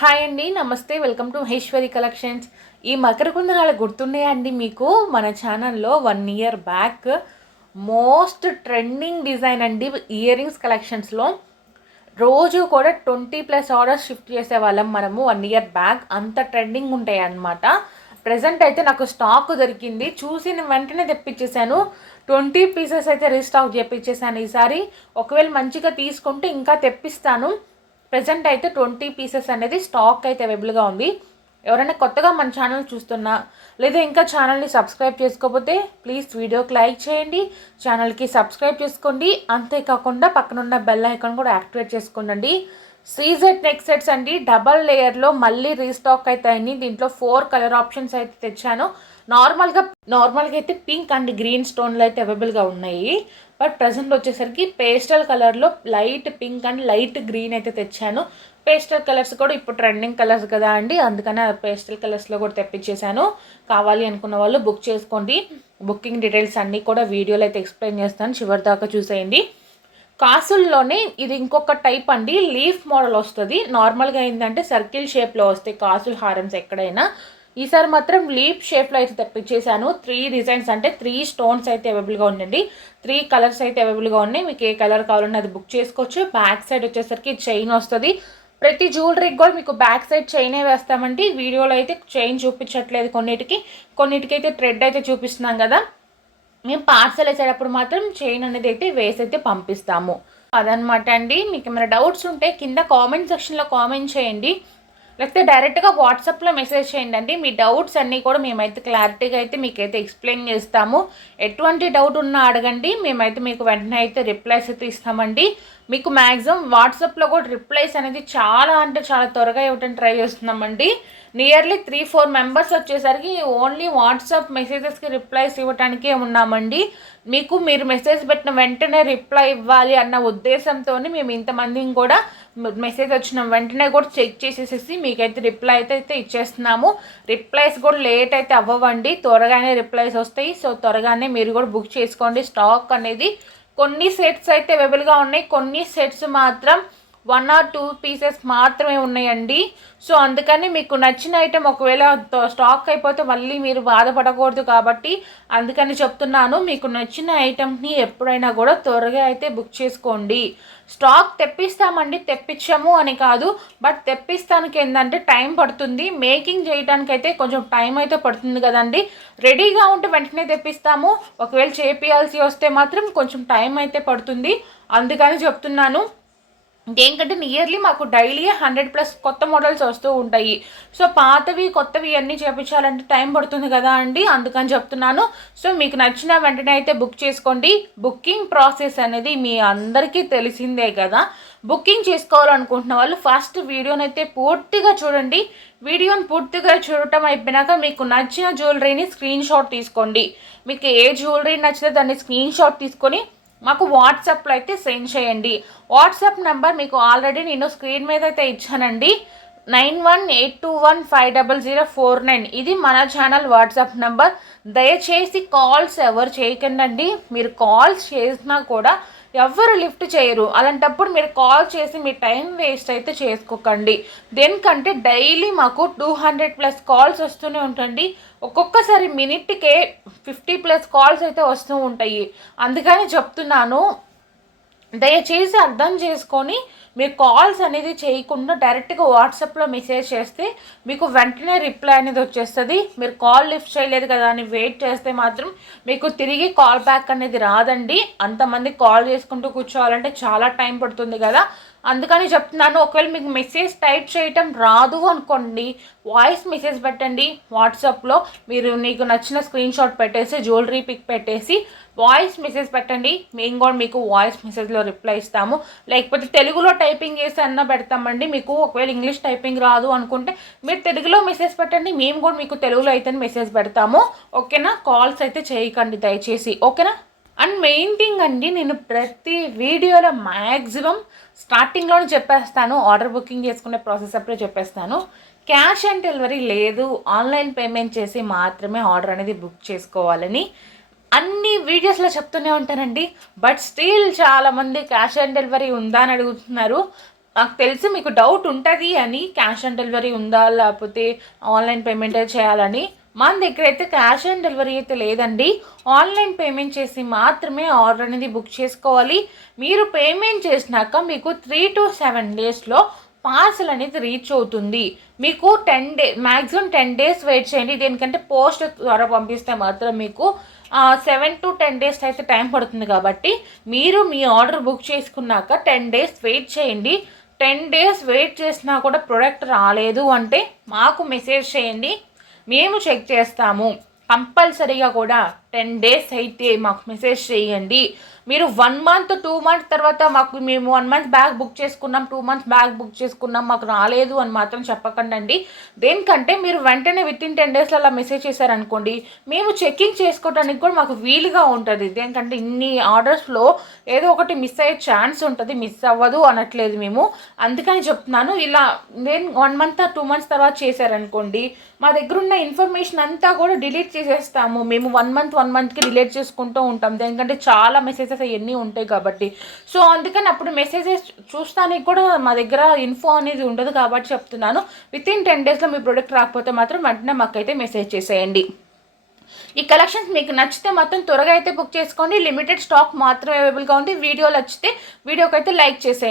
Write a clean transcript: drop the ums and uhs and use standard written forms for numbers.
Hi అండి, నమస్తే. Welcome to Maheshwari collections. ఈ మకర కుందనాలు గుర్తున్నాయండి మీకు? మన ఛానల్లో 1 year back most trending design అండి ఇయర్ రింగ్స్ కలెక్షన్స్లో. రోజు కూడా 20+ ఆర్డర్స్ షిఫ్ట్ చేసేవాళ్ళం మనము 1 ఇయర్ బ్యాక్. అంత ట్రెండింగ్ ఉంటాయి అన్నమాట. ప్రజెంట్ అయితే నాకు స్టాక్ దొరికింది, చూసిన వెంటనే తెప్పించేసాను. 20 పీసెస్ అయితే రీస్టాక్ చేపించేసాను ఈసారి. ఒకవేళ మంచిగా తీసుకుంటే ఇంకా తెప్పిస్తాను. ప్రజెంట్ అయితే 20 పీసెస్ అనేది స్టాక్ అయితే అవైలబుల్గా ఉంది. ఎవరైనా కొత్తగా మన ఛానల్ చూస్తున్నా లేదా ఇంకా ఛానల్ని సబ్స్క్రైబ్ చేసుకోకపోతే ప్లీజ్ వీడియోకి లైక్ చేయండి, ఛానల్కి సబ్స్క్రైబ్ చేసుకోండి. అంతేకాకుండా పక్కనున్న బెల్ ఐకాన్ కూడా యాక్టివేట్ చేసుకోండి. సీజెడ్ నెక్ సెట్స్ అండి, డబల్ లేయర్లో మళ్ళీ రీస్టాక్ అయితే అయింది. దీంట్లో 4 కలర్ ఆప్షన్స్ అయితే తెచ్చాను. నార్మల్గా అయితే పింక్ అండ్ గ్రీన్ స్టోన్లు అయితే అవైలబుల్గా ఉన్నాయి. బట్ ప్రజెంట్ వచ్చేసరికి పేస్టల్ కలర్లో light pink and light green అయితే తెచ్చాను. పేస్టల్ కలర్స్ కూడా ఇప్పుడు ట్రెండింగ్ కలర్స్ కదా అండి, అందుకనే పేస్టల్ కలర్స్లో కూడా తెప్పించేశాను. కావాలి అనుకున్న వాళ్ళు బుక్ చేసుకోండి. బుకింగ్ డీటెయిల్స్ అన్నీ కూడా వీడియోలో అయితే ఎక్స్ప్లెయిన్ చేస్తాను, చివరి దాకా చూసేయండి. కాసుల్లోనే ఇది ఇంకొక టైప్ అండి, లీఫ్ మోడల్ వస్తుంది. నార్మల్గా ఏంటంటే సర్కిల్ షేప్లో వస్తాయి కాసుల హారమ్స్ ఎక్కడైనా. ఈసారి మాత్రం లీప్ షేప్లో అయితే తెప్పించేసాను. 3 డిజైన్స్ అంటే 3 స్టోన్స్ అయితే అవైలబుల్గా ఉండండి. 3 కలర్స్ అయితే అవైలబుల్గా ఉన్నాయి. మీకు ఏ కలర్ కావాలన్నా అది బుక్ చేసుకోవచ్చు. బ్యాక్ సైడ్ వచ్చేసరికి చైన్ వస్తుంది. ప్రతి జ్యువెలరీకి కూడా మీకు బ్యాక్ సైడ్ చైనే వేస్తామండి. వీడియోలో అయితే చైన్ చూపించట్లేదు, కొన్నిటికి అయితే థ్రెడ్ అయితే చూపిస్తున్నాం కదా. మేము పార్సల్ వేసేటప్పుడు మాత్రం చైన్ అనేది అయితే వేసి అయితే పంపిస్తాము. అదనమాట అండి. మీకు ఏమైనా డౌట్స్ ఉంటే కింద కామెంట్ సెక్షన్లో కామెంట్ చేయండి, లేకపోతే డైరెక్ట్గా వాట్సాప్లో మెసేజ్ చేయండి అండి. మీ డౌట్స్ అన్నీ కూడా మేమైతే క్లారిటీగా అయితే మీకైతే ఎక్స్ప్లెయిన్ చేస్తాము. ఎటువంటి డౌట్ ఉన్నా అడగండి, మేమైతే మీకు వెంటనే అయితే రిప్లైస్ అయితే ఇస్తామండి. మీకు మ్యాక్సిమం వాట్సాప్లో కూడా రిప్లైస్ అనేది చాలా అంటే చాలా త్వరగా ఇవ్వడానికి ట్రై చేస్తున్నామండి. నియర్లీ 3-4 మెంబర్స్ వచ్చేసరికి ఓన్లీ వాట్సాప్ మెసేజెస్కి రిప్లైస్ ఇవ్వడానికే ఉన్నామండి. మీరు మెసేజ్ పెట్టిన వెంటనే రిప్లై ఇవ్వాలి అన్న ఉద్దేశంతో మేము ఇంతమందిని కూడా మెసేజ్ వచ్చిన వెంటనే కూడా చెక్ చేసేసి మీకైతే రిప్లై అయితే ఇచ్చేస్తున్నాము. రిప్లైస్ కూడా లేట్ అయితే అవ్వండి, త్వరగానే రిప్లైస్ వస్తాయి. సో త్వరగానే మీరు కూడా బుక్ చేసుకోండి. స్టాక్ అనేది కొన్ని సెట్స్ అయితే అవైలబుల్గా ఉన్నాయి, కొన్ని సెట్స్ మాత్రం 1 or 2 పీసెస్ మాత్రమే ఉన్నాయండి. సో అందుకని మీకు నచ్చిన ఐటెం ఒకవేళ స్టాక్ అయిపోతే మళ్ళీ మీరు బాధపడకూడదు కాబట్టి అందుకని చెప్తున్నాను. మీకు నచ్చిన ఐటెంని ఎప్పుడైనా కూడా త్వరగా అయితే బుక్ చేసుకోండి. స్టాక్ తెప్పిస్తామండి, తెప్పించాము అని కాదు, బట్ తెప్పిస్తానికి ఏంటంటే టైం పడుతుంది. మేకింగ్ చేయడానికి అయితే కొంచెం టైం అయితే పడుతుంది కదండి. రెడీగా ఉంటే వెంటనే తెప్పిస్తాము, ఒకవేళ చేపియాల్సి వస్తే మాత్రం కొంచెం టైం అయితే పడుతుంది. అందుకని చెప్తున్నాను. ఇంకేంటంటే నియర్లీ మాకు డైలీ 100+ కొత్త మోడల్స్ వస్తూ ఉంటాయి. సో పాతవి కొత్తవి అన్నీ చేయించాలంటే టైం పడుతుంది కదా అండి, అందుకని చెప్తున్నాను. సో మీకు నచ్చిన వెంటనే అయితే బుక్ చేసుకోండి. బుకింగ్ ప్రాసెస్ అనేది మీ అందరికీ తెలిసిందే కదా. బుకింగ్ చేసుకోవాలనుకుంటున్న వాళ్ళు ఫస్ట్ వీడియోని అయితే పూర్తిగా చూడండి. వీడియోని పూర్తిగా చూడటం అయిపోయినాక మీకు నచ్చిన జ్యువెలరీని స్క్రీన్ షాట్ తీసుకోండి. మీకు ఏ జ్యువెలరీ నచ్చితే దాన్ని స్క్రీన్ షాట్ తీసుకొని మాకు వాట్సాప్లో అయితే సెండ్ చేయండి. వాట్సాప్ నెంబర్ మీకు ఆల్రెడీ నేను స్క్రీన్ మీద అయితే ఇచ్చానండి, 9182150049. ఇది మన ఛానల్ వాట్సాప్ నెంబర్. దయచేసి కాల్స్ ఎవరు చేయకండి. మీరు కాల్స్ చేసినా కూడా ఎవరు లిఫ్ట్ చేయరు. అలాంటప్పుడు మీరు కాల్ చేసి మీ టైం వేస్ట్ అయితే చేసుకోకండి. దేనికంటే డైలీ మాకు 200+ కాల్స్ వస్తూనే ఉంటుంది. ఒక్కొక్కసారి మినిట్కే 50+ కాల్స్ అయితే వస్తూ ఉంటాయి. అందుకని చెప్తున్నాను, దయచేసి అర్థం చేసుకొని మీరు కాల్స్ అనేది చేయకుండా డైరెక్ట్గా వాట్సాప్లో మెసేజ్ చేస్తే మీకు వెంటనే రిప్లై అనేది వచ్చేస్తుంది. మీరు కాల్ లిఫ్ట్ చేయలేదు కదా అని వెయిట్ చేస్తే మాత్రం మీకు తిరిగి కాల్ బ్యాక్ అనేది రాదండి. అంతమంది కాల్ చేసుకుంటూ కూర్చోవాలంటే చాలా టైం పడుతుంది కదా, అందుకని చెప్తున్నాను. ఒకవేళ మీకు మెసేజ్ టైప్ చేయటం రాదు అనుకోండి, వాయిస్ మెసేజ్ పెట్టండి వాట్సాప్లో. మీకు నచ్చిన స్క్రీన్ షాట్ పెట్టేసి జ్యువెలరీ పిక్ పెట్టేసి వాయిస్ మెసేజ్ పెట్టండి. మేము కూడా మీకు వాయిస్ మెసేజ్లో రిప్లై ఇస్తాము. లేకపోతే తెలుగులో టైపింగ్ చేసి అన్న పెడతామండి. మీకు ఒకవేళ ఇంగ్లీష్ టైపింగ్ రాదు అనుకుంటే మీరు తెలుగులో మెసేజ్ పెట్టండి, మేము కూడా మీకు తెలుగులో అయితే మెసేజ్ పెడతాము. ఓకేనా? కాల్స్ అయితే చేయకండి దయచేసి, ఓకేనా? అండ్ మెయిన్ థింగ్ అండి, నేను ప్రతి వీడియోలో మ్యాక్సిమం స్టార్టింగ్లోనే చెప్పేస్తాను, ఆర్డర్ బుకింగ్ చేసుకునే ప్రాసెస్ అప్పుడే చెప్పేస్తాను. క్యాష్ ఆన్ డెలివరీ లేదు, ఆన్లైన్ పేమెంట్ చేసి మాత్రమే ఆర్డర్ అనేది బుక్ చేసుకోవాలని అన్ని వీడియోస్లో చెప్తూనే ఉంటానండి. బట్ స్టిల్ చాలామంది క్యాష్ ఆన్ డెలివరీ ఉందా అని అడుగుతున్నారు. నాకు తెలిసి మీకు డౌట్ ఉంటుంది అని, క్యాష్ ఆన్ డెలివరీ ఉందా లేకపోతే ఆన్లైన్ పేమెంటే చేయాలని. మన దగ్గర అయితే క్యాష్ ఆన్ డెలివరీ అయితే లేదండి. ఆన్లైన్ పేమెంట్ చేసి మాత్రమే ఆర్డర్ అనేది బుక్ చేసుకోవాలి. మీరు పేమెంట్ చేసినాక మీకు 3 to 7 డేస్లో పార్సల్ అనేది రీచ్ అవుతుంది. మీకు 10 days వెయిట్ చేయండి. దేనికంటే పోస్ట్ ద్వారా పంపిస్తే మాత్రం మీకు 7 to 10 days అయితే టైం పడుతుంది. కాబట్టి మీరు మీ ఆర్డర్ బుక్ చేసుకున్నాక 10 days వెయిట్ చేయండి. 10 days వెయిట్ చేసినా కూడా ప్రోడక్ట్ రాలేదు అంటే మాకు మెసేజ్ చేయండి, మేము చెక్ చేస్తాము. కంపల్సరీగా కూడా 10 days అయితే మాకు మెసేజ్ చేయండి. మీరు 1 month 2 months తర్వాత మేము 1 month బ్యాక్ బుక్ చేసుకున్నాం, 2 months బ్యాక్ బుక్ చేసుకున్నాం, మాకు రాలేదు అని మాత్రం చెప్పకండి. దేనికంటే మీరు వెంటనే వితిన్ 10 daysలో అలా మెసేజ్ చేశారనుకోండి, మేము చెకింగ్ చేసుకోవడానికి కూడా మాకు వీలుగా ఉంటుంది. దేనికంటే ఇన్ని ఆర్డర్స్లో ఏదో ఒకటి మిస్ అయ్యే ఛాన్స్ ఉంటుంది. మిస్ అవ్వదు అనట్లేదు మేము, అందుకని చెప్తున్నాను. ఇలా 1 month 2 months తర్వాత చేశారనుకోండి, మా దగ్గర ఉన్న ఇన్ఫర్మేషన్ అంతా కూడా డిలీట్ చేసేస్తాము. మేము 1 monthకి డిలీట్ చేసుకుంటూ ఉంటాం. దేనికంటే చాలా మెసేజెస్ అవన్నీ ఉంటాయి కాబట్టి. సో అందుకని అప్పుడు మెసేజెస్ చూస్తానికి కూడా మా దగ్గర ఇన్ఫో అనేది ఉండదు కాబట్టి చెప్తున్నాను. వితిన్ 10 daysలో మీ ప్రోడక్ట్ రాకపోతే మాత్రం వెంటనే మాకైతే మెసేజ్ చేసేయండి. ఈ కలెక్షన్స్ మీకు నచ్చితే మాత్రం త్వరగా అయితే బుక్ చేసుకోండి. లిమిటెడ్ స్టాక్ మాత్రమే అవైలబుల్గా ఉంది. వీడియో నచ్చితే వీడియోకి అయితే లైక్ చేసేయండి.